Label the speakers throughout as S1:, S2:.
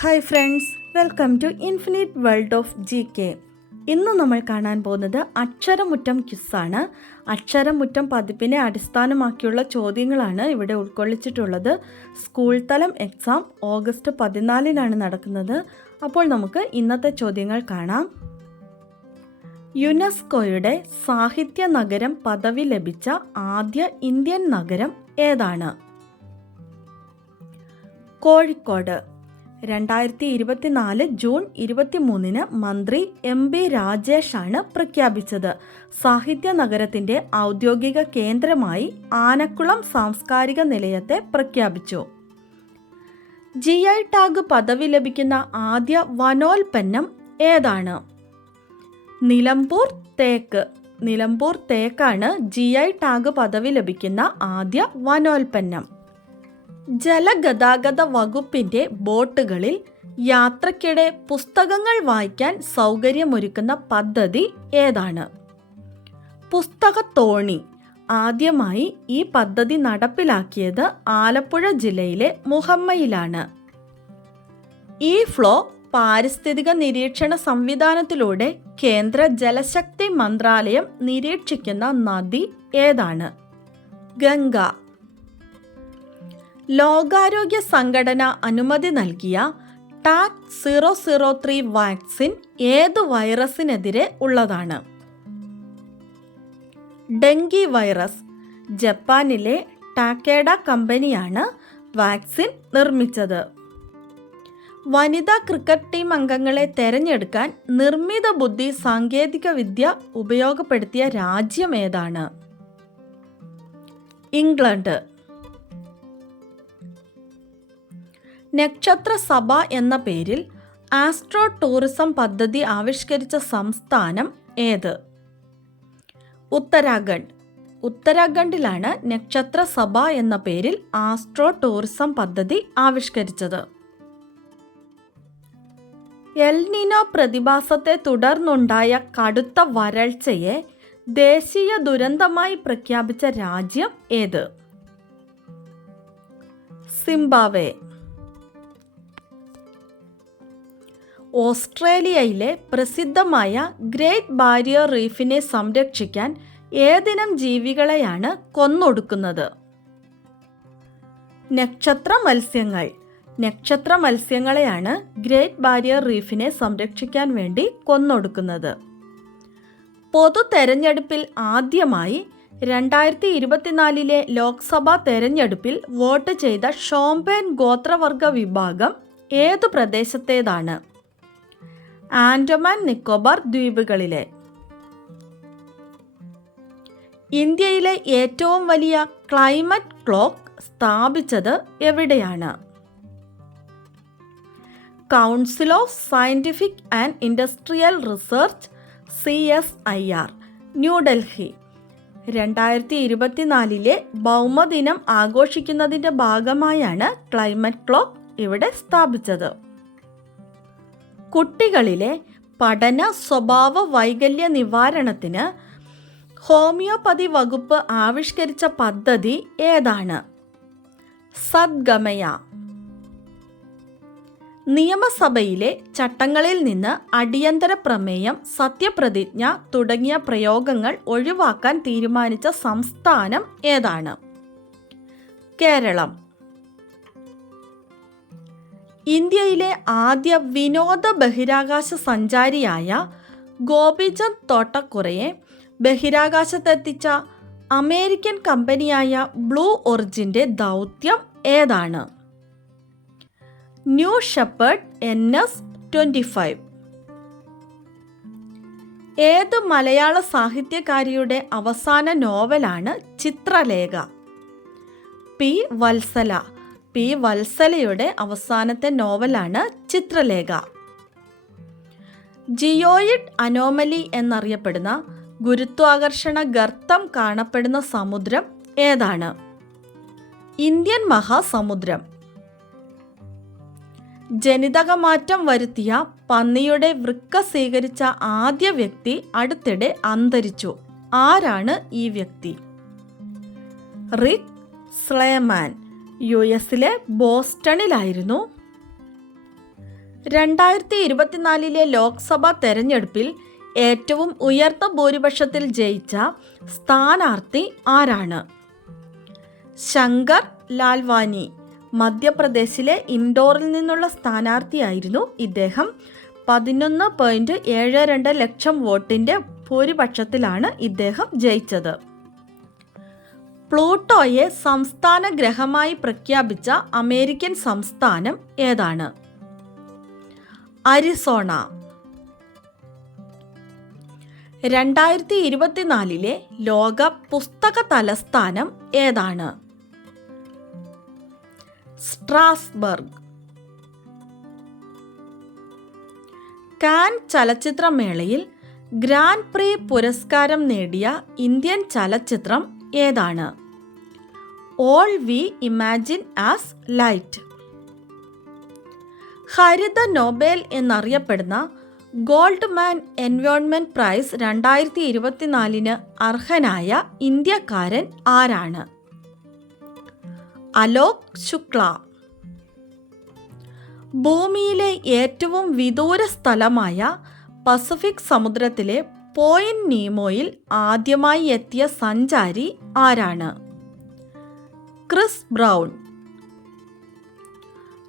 S1: Hi friends welcome to infinite world of G K ഇന്ന് നമ്മൾ കാണാൻ പോകുന്നത് അക്ഷരമുറ്റം ക്യുസാണ് അക്ഷരമുറ്റം പതിപ്പിനെ അടിസ്ഥാനമാക്കിയുള്ള ചോദ്യങ്ങളാണ് ഇവിടെ ഉൾക്കൊള്ളിച്ചിട്ടുള്ളത്. സ്കൂൾ തലം എക്സാം ഓഗസ്റ്റ് പതിനാലിനാണ് നടക്കുന്നത്. അപ്പോൾ നമുക്ക് ഇന്നത്തെ ചോദ്യങ്ങൾ കാണാം. യുനെസ്കോയുടെ സാഹിത്യ നഗരം പദവി ലഭിച്ച ആദ്യ ഇന്ത്യൻ നഗരം ഏതാണ്? കോഴിക്കോട്. രണ്ടായിരത്തി ഇരുപത്തിനാല് ജൂൺ ഇരുപത്തിമൂന്നിന് മന്ത്രി എം ബി രാജേഷാണ് പ്രഖ്യാപിച്ചത്. സാഹിത്യ നഗരത്തിന്റെ ഔദ്യോഗിക കേന്ദ്രമായി ആനക്കുളം സാംസ്കാരിക നിലയത്തെ പ്രഖ്യാപിച്ചു. ജി ഐ ടാഗ് പദവി ലഭിക്കുന്ന ആദ്യ വനോൽപ്പന്നം ഏതാണ്? നിലമ്പൂർ തേക്ക്. നിലമ്പൂർ തേക്കാണ് ജി ഐ ടാഗ് പദവി ലഭിക്കുന്ന ആദ്യ വനോൽപ്പന്നം. ജലഗതാഗത വകുപ്പിന്റെ ബോട്ടുകളിൽ യാത്രക്കിടെ പുസ്തകങ്ങൾ വായിക്കാൻ സൗകര്യമൊരുക്കുന്ന പദ്ധതി ഏതാണ്? പുസ്തകത്തോണി. ആദ്യമായി ഈ പദ്ധതി നടപ്പിലാക്കിയത് ആലപ്പുഴ ജില്ലയിലെ മുഹമ്മയിലാണ്. ഈ ഫ്ലോ പാരിസ്ഥിതിക നിരീക്ഷണ സംവിധാനത്തിലൂടെ കേന്ദ്ര ജലശക്തി മന്ത്രാലയം നിരീക്ഷിക്കുന്ന നദി ഏതാണ്? ഗംഗ. ലോകാരോഗ്യ സംഘടന അനുമതി നൽകിയ TAK zero zero three vaccine ഏത് വൈറസിനെതിരെ ഉള്ളതാണ്? ഡെങ്കി വൈറസ് ജപ്പാനിലെ ടാക്കേഡ കമ്പനിയാണ് വാക്സിൻ നിർമ്മിച്ചത്. വനിതാ ക്രിക്കറ്റ് ടീം അംഗങ്ങളെ തെരഞ്ഞെടുക്കാൻ നിർമ്മിത ബുദ്ധി സാങ്കേതിക വിദ്യ ഉപയോഗപ്പെടുത്തിയ രാജ്യം ഏതാണ്? ഇംഗ്ലണ്ട്. നക്ഷത്ര സഭ എന്ന പേരിൽ ആസ്ട്രോ ടൂറിസം പദ്ധതി ആവിഷ്കരിച്ച സംസ്ഥാനം ഏത്? ഉത്തരാഖണ്ഡ്. ഉത്തരാഖണ്ഡിലാണ് നക്ഷത്ര സഭ എന്ന പേരിൽ ആസ്ട്രോ ടൂറിസം പദ്ധതി ആവിഷ്കരിച്ചത്. എൽനിനോ പ്രതിഭാസത്തെ തുടർന്നുണ്ടായ കടുത്ത വരൾച്ചയെ ദേശീയ ദുരന്തമായി പ്രഖ്യാപിച്ച രാജ്യം ഏത്? സിംബാവെ ഓസ്ട്രേലിയയിലെ പ്രസിദ്ധമായ ഗ്രേറ്റ് ബാരിയർ റീഫിനെ സംരക്ഷിക്കാൻ ഏതിനം ജീവികളെയാണ് കൊന്നൊടുക്കുന്നത്? നക്ഷത്ര മത്സ്യങ്ങൾ. നക്ഷത്ര മത്സ്യങ്ങളെയാണ് ഗ്രേറ്റ് ബാരിയർ റീഫിനെ സംരക്ഷിക്കാൻ വേണ്ടി കൊന്നൊടുക്കുന്നത്. പൊതു തെരഞ്ഞെടുപ്പിൽ ആദ്യമായി രണ്ടായിരത്തി ഇരുപത്തിനാലിലെ ലോക്സഭാ തെരഞ്ഞെടുപ്പിൽ വോട്ട് ചെയ്ത ഷോംപേൻ ഗോത്രവർഗ വിഭാഗം ഏതു പ്രദേശത്തേതാണ്? ആൻഡമാൻ നിക്കോബാർ ദ്വീപുകളിലെ. ഇന്ത്യയിലെ ഏറ്റവും വലിയ ക്ലൈമറ്റ് ക്ലോക്ക് സ്ഥാപിച്ചത് എവിടെയാണ്? Council of scientific and industrial research C S I R New Delhi. രണ്ടായിരത്തി ഇരുപത്തിനാലിലെ ഭൗമദിനം ആഘോഷിക്കുന്നതിന്റെ ഭാഗമായാണ് ക്ലൈമറ്റ് ക്ലോക്ക് ഇവിടെ സ്ഥാപിച്ചത്. കുട്ടികളിലെ പഠന സ്വഭാവ വൈകല്യ നിവാരണത്തിന് ഹോമിയോപ്പതി വകുപ്പ് ആവിഷ്കരിച്ച പദ്ധതി ഏതാണ്? സദ്ഗമയ. നിയമസഭയിലെ ചട്ടങ്ങളിൽ നിന്ന് അടിയന്തര പ്രമേയം സത്യപ്രതിജ്ഞ തുടങ്ങിയ പ്രയോഗങ്ങൾ ഒഴിവാക്കാൻ തീരുമാനിച്ച സംസ്ഥാനം ഏതാണ്? കേരളം. ഇന്ത്യയിലെ ആദ്യ വിനോദ ബഹിരാകാശ സഞ്ചാരിയായ ഗോപിചന്ദ് തോട്ടക്കുറയെ ബഹിരാകാശത്തെത്തിച്ച അമേരിക്കൻ കമ്പനിയായ ബ്ലൂ ഒറിജിന്റെ ദൗത്യം ഏതാണ്? New Shepard N S twenty five ഏത് മലയാള സാഹിത്യകാരിയുടെ അവസാന നോവലാണ് ചിത്രലേഖ? പി വത്സല. പി വത്സലയുടെ അവസാനത്തെ നോവലാണ് ചിത്രലേഖ. ജിയോയിഡ് അനോമലി എന്നറിയപ്പെടുന്ന ഗുരുത്വാകർഷണ ഗർത്തം കാണപ്പെടുന്ന സമുദ്രം ഏതാണ്? ഇന്ത്യൻ മഹാസമുദ്രം. ജനിതകമാറ്റം വരുത്തിയ പന്നിയുടെ വൃക്ക സ്വീകരിച്ച ആദ്യ വ്യക്തി അടുത്തിടെ അന്തരിച്ചു. ആരാണ് ഈ വ്യക്തി? Rick Slayman. യു എസിലെ ബോസ്റ്റണിലായിരുന്നു. രണ്ടായിരത്തി ഇരുപത്തിനാലിലെ ലോക്സഭാ തെരഞ്ഞെടുപ്പിൽ ഏറ്റവും ഉയർന്ന ഭൂരിപക്ഷത്തിൽ ജയിച്ച സ്ഥാനാർത്ഥി ആരാണ്? ശങ്കർ ലാൽവാനി മധ്യപ്രദേശിലെ ഇൻഡോറിൽ നിന്നുള്ള സ്ഥാനാർത്ഥിയായിരുന്നു ഇദ്ദേഹം. പതിനൊന്ന് പോയിന്റ് ഏഴ് രണ്ട് ലക്ഷം വോട്ടിന്റെ ഭൂരിപക്ഷത്തിലാണ് ഇദ്ദേഹം ജയിച്ചത്. പ്ലൂട്ടോയെ സംസ്ഥാന ഗ്രഹമായി പ്രഖ്യാപിച്ച അമേരിക്കൻ സംസ്ഥാനം ഏതാണ്? അരിസോണ. രണ്ടായിരത്തി ഇരുപത്തിനാലിലെ ലോക പുസ്തക തലസ്ഥാനം ഏതാണ്? സ്ട്രാസ്ബർഗ്. കാൻ ചലച്ചിത്രമേളയിൽ ഗ്രാൻഡ് പ്രീ പുരസ്കാരം നേടിയ ഇന്ത്യൻ ചലച്ചിത്രം ഏതാണ്? All we imagine as light Haritha Nobel എന്നറിയപ്പെടുന്ന ഗോൾഡ്മാൻ എൻവയോൺമെന്റ് പ്രൈസ് രണ്ടായിരത്തി ഇരുപത്തിനാലിന് അർഹനായ ഇന്ത്യക്കാരൻ ആരാണ്? അലോക് ശുക്ല. ഭൂമിയിലെ ഏറ്റവും വിദൂര സ്ഥലമായ പസഫിക് സമുദ്രത്തിലെ പോയിന്റ് നീമോയിൽ ആദ്യമായി എത്തിയ സഞ്ചാരി ആരാണ്? Chris Brown.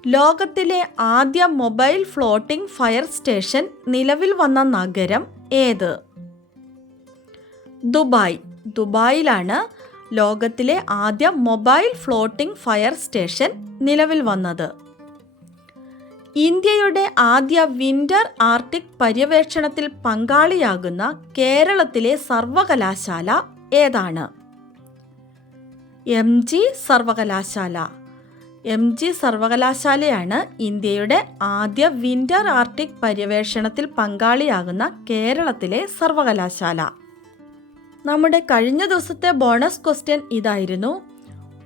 S1: ലോകത്തിലെ ആദ്യ മൊബൈൽ ഫ്ലോട്ടിംഗ് ഫയർ സ്റ്റേഷൻ നിലവിൽ വന്ന നഗരം ഏത്? ദുബായ്. ദുബായിലാണ് ലോകത്തിലെ ആദ്യ മൊബൈൽ ഫ്ലോട്ടിംഗ് ഫയർ സ്റ്റേഷൻ നിലവിൽ വന്നത്. ഇന്ത്യയുടെ ആദ്യ വിന്റർ ആർട്ടിക് പര്യവേക്ഷണത്തിൽ പങ്കാളിയാകുന്ന കേരളത്തിലെ സർവകലാശാല ഏതാണ്? എം ജി സർവകലാശാല. എം ജി സർവകലാശാലയാണ് ഇന്ത്യയുടെ ആദ്യ വിന്റർ ആർട്ടിക് പര്യവേഷണത്തിൽ പങ്കാളിയാകുന്ന കേരളത്തിലെ സർവകലാശാല. നമ്മുടെ കഴിഞ്ഞ ദിവസത്തെ ബോണസ് ക്വസ്റ്റ്യൻ ഇതായിരുന്നു.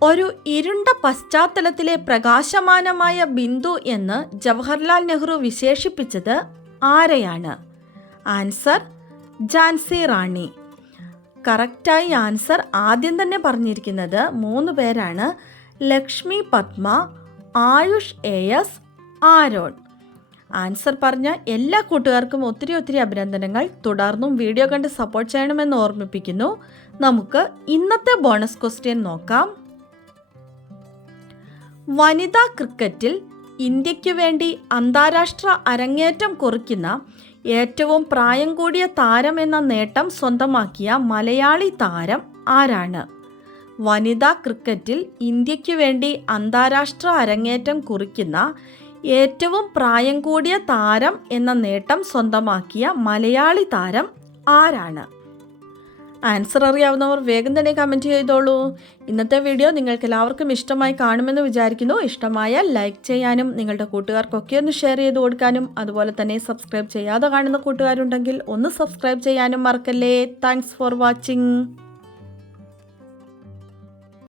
S1: ഒരു ഇരുണ്ട പശ്ചാത്തലത്തിലെ പ്രകാശമാനമായ ബിന്ദു എന്ന് ജവഹർലാൽ നെഹ്റു വിശേഷിപ്പിച്ചത് ആരെയാണ്? ആൻസർ ജാൻസി റാണി. കറക്റ്റായി ആൻസർ ആദ്യം തന്നെ പറഞ്ഞിരിക്കുന്നത് മൂന്ന് പേരാണ്. Lakshmi Padma Ayush A S Aaron. Answer പറഞ്ഞ എല്ലാ കൂട്ടുകാർക്കും ഒത്തിരി ഒത്തിരി അഭിനന്ദനങ്ങൾ. തുടർന്നും വീഡിയോ കണ്ട് സപ്പോർട്ട് ചെയ്യണമെന്ന് ഓർമ്മിപ്പിക്കുന്നു. നമുക്ക് ഇന്നത്തെ ബോണസ് ക്വസ്റ്റ്യൻ നോക്കാം. വനിതാ ക്രിക്കറ്റിൽ ഇന്ത്യയ്ക്ക് വേണ്ടി അന്താരാഷ്ട്ര അരങ്ങേറ്റം കുറിക്കുന്ന ഏറ്റവും പ്രായം കൂടിയ താരം എന്ന നേട്ടം സ്വന്തമാക്കിയ മലയാളി താരം ആരാണ്? വനിതാ ക്രിക്കറ്റിൽ ഇന്ത്യയ്ക്ക് വേണ്ടി അന്താരാഷ്ട്ര അരങ്ങേറ്റം കുറിക്കുന്ന ഏറ്റവും പ്രായം കൂടിയ താരം എന്ന നേട്ടം സ്വന്തമാക്കിയ മലയാളി താരം ആരാണ്? ആൻസർ അറിയാവുന്നവർ വേഗം തന്നെ കമന്റ് ചെയ്തോളൂ. ഇന്നത്തെ വീഡിയോ നിങ്ങൾക്ക് എല്ലാവർക്കും ഇഷ്ടമായി കാണുമെന്ന് വിചാരിക്കുന്നു. ഇഷ്ടമായാൽ ലൈക്ക് ചെയ്യാനും നിങ്ങളുടെ കൂട്ടുകാർക്കൊക്കെ ഒന്ന് ഷെയർ ചെയ്ത് കൊടുക്കാനും അതുപോലെ തന്നെ സബ്സ്ക്രൈബ് ചെയ്യാതെ കാണുന്ന കൂട്ടുകാരുണ്ടെങ്കിൽ ഒന്ന് സബ്സ്ക്രൈബ് ചെയ്യാനും മറക്കല്ലേ. Thanks for watching